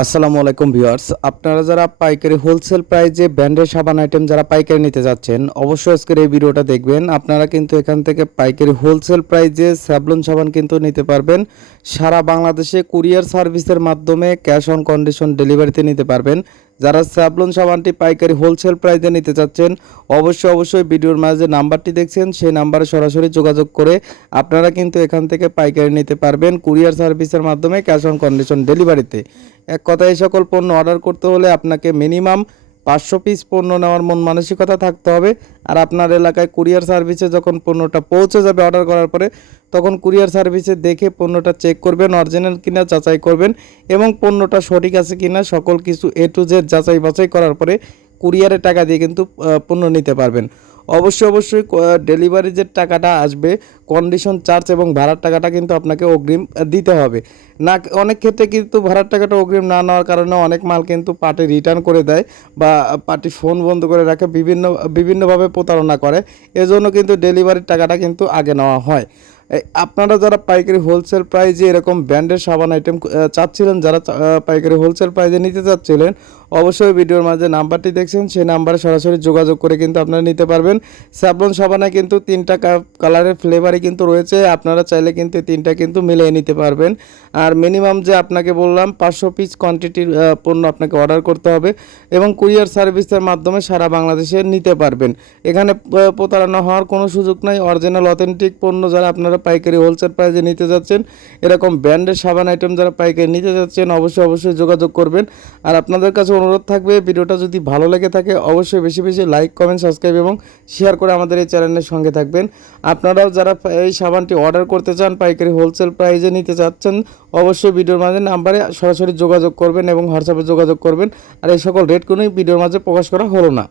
আসসালামু আলাইকুম ভিউয়ার্স, আপনারা যারা পাইকারি হোলসেল প্রাইজে ব্র্যান্ডের সাবান আইটেম যারা পাইকারি নিতে যাচ্ছেন, অবশ্যই আজকের এই ভিডিওটা দেখবেন। আপনারা কিন্তু এখান থেকে পাইকারি হোলসেল প্রাইজে স্যাভলন সাবান কিন্তু নিতে পারবেন। সারা বাংলাদেশে কুরিয়ার সার্ভিসের মাধ্যমে ক্যাশ অন কন্ডিশন ডেলিভারিতে নিতে পারবেন। যারা স্যাভলন সাবানটি পাইকারি হোলসেল প্রাইজে নিতে চাচ্ছেন, অবশ্যই ভিডিওর মাঝে নাম্বারটি দেখছেন, সেই নাম্বারে সরাসরি যোগাযোগ করে আপনারা কিন্তু এখান থেকে পাইকারি নিতে পারবেন কুরিয়ার সার্ভিসের মাধ্যমে ক্যাশ অন কন্ডিশন ডেলিভারিতে। এক কথায় এই সকল পণ্য অর্ডার করতে হলে আপনাকে মিনিমাম 500 পিস পণ্য নেওয়ার মন মানসিকতা থাকতে হবে। আর আপনার এলাকায় কুরিয়ার সার্ভিসে যখন পণ্যটা পৌঁছে যাবে অর্ডার করার পরে, তখন কুরিয়ার সার্ভিসে দেখে পণ্যটা চেক করবেন, অরিজিনাল কিনা যাচাই করবেন এবং পণ্যটা সঠিক আছে কিনা সকল কিছু A to Z যাচাই বাছাই করার পরে কুরিয়ারে টাকা দিয়ে কিন্তু পণ্য নিতে পারবেন। অবশ্যই ডেলিভারি যে টাকাটা আসবে, কন্ডিশন চার্জ এবং ভাড়ার টাকাটা কিন্তু আপনাকে অগ্রিম দিতে হবে। না, অনেক ক্ষেত্রে কিন্তু ভাড়ার টাকাটা অগ্রিম না নেওয়ার কারণে অনেক মাল কিন্তু পার্টি রিটার্ন করে দেয় বা পার্টি ফোন বন্ধ করে রাখে, বিভিন্নভাবে প্রতারণা করে। এজন্য কিন্তু ডেলিভারির টাকাটা কিন্তু আগে নেওয়া হয়। আপনারা যারা পাইকারি হোলসেল প্রাইজে এরকম ব্র্যান্ডের সাবান আইটেম চাচ্ছিলেন, যারা পাইকারি হোলসেল প্রাইজে নিতে চাচ্ছিলেন, অবশ্যই ভিডিওর মাঝে নাম্বারটি দেখছেন, সেই নাম্বারে সরাসরি যোগাযোগ করে কিন্তু আপনারা নিতে পারবেন। স্যাভলন সাবানে কিন্তু 3টা কালারের ফ্লেভারই কিন্তু রয়েছে, আপনারা চাইলে কিন্তু 3টা কিন্তু মিলিয়ে নিতে পারবেন। আর মিনিমাম যে আপনাকে বললাম 500 পিস কোয়ান্টিটির পণ্য আপনাকে অর্ডার করতে হবে এবং কুরিয়ার সার্ভিসের মাধ্যমে সারা বাংলাদেশে নিতে পারবেন। এখানে প্রতারণা হওয়ার কোনো সুযোগ নাই। অরিজিনাল অথেন্টিক পণ্য যারা আপনারা পাইকারি হোলসেল প্রাইসে নিতে যাচ্ছেন, এরকম ব্র্যান্ডের সাবান আইটেম যারা পাইকারি নিতে যাচ্ছেন, অবশ্যই যোগাযোগ করবেন। আর আপনাদের কাছে অনুরোধ থাকবে, ভিডিওটা যদি ভালো লেগে থাকে অবশ্যই বেশি লাইক, কমেন্ট, সাবস্ক্রাইব এবং শেয়ার করে আমাদের এই চ্যানেলের সঙ্গে থাকবেন। আপনারাও যারা এই সাবানটি অর্ডার করতে চান, পাইকারি হোলসেল প্রাইসে নিতে চাচ্ছেন, অবশ্যই ভিডিওর মাঝে নাম্বারে সরাসরি যোগাযোগ করবেন এবং হোয়াটসঅ্যাপে যোগাযোগ করবেন। আর এই সকল রেট কোনোই ভিডিওর মাঝে প্রকাশ করা হলো না।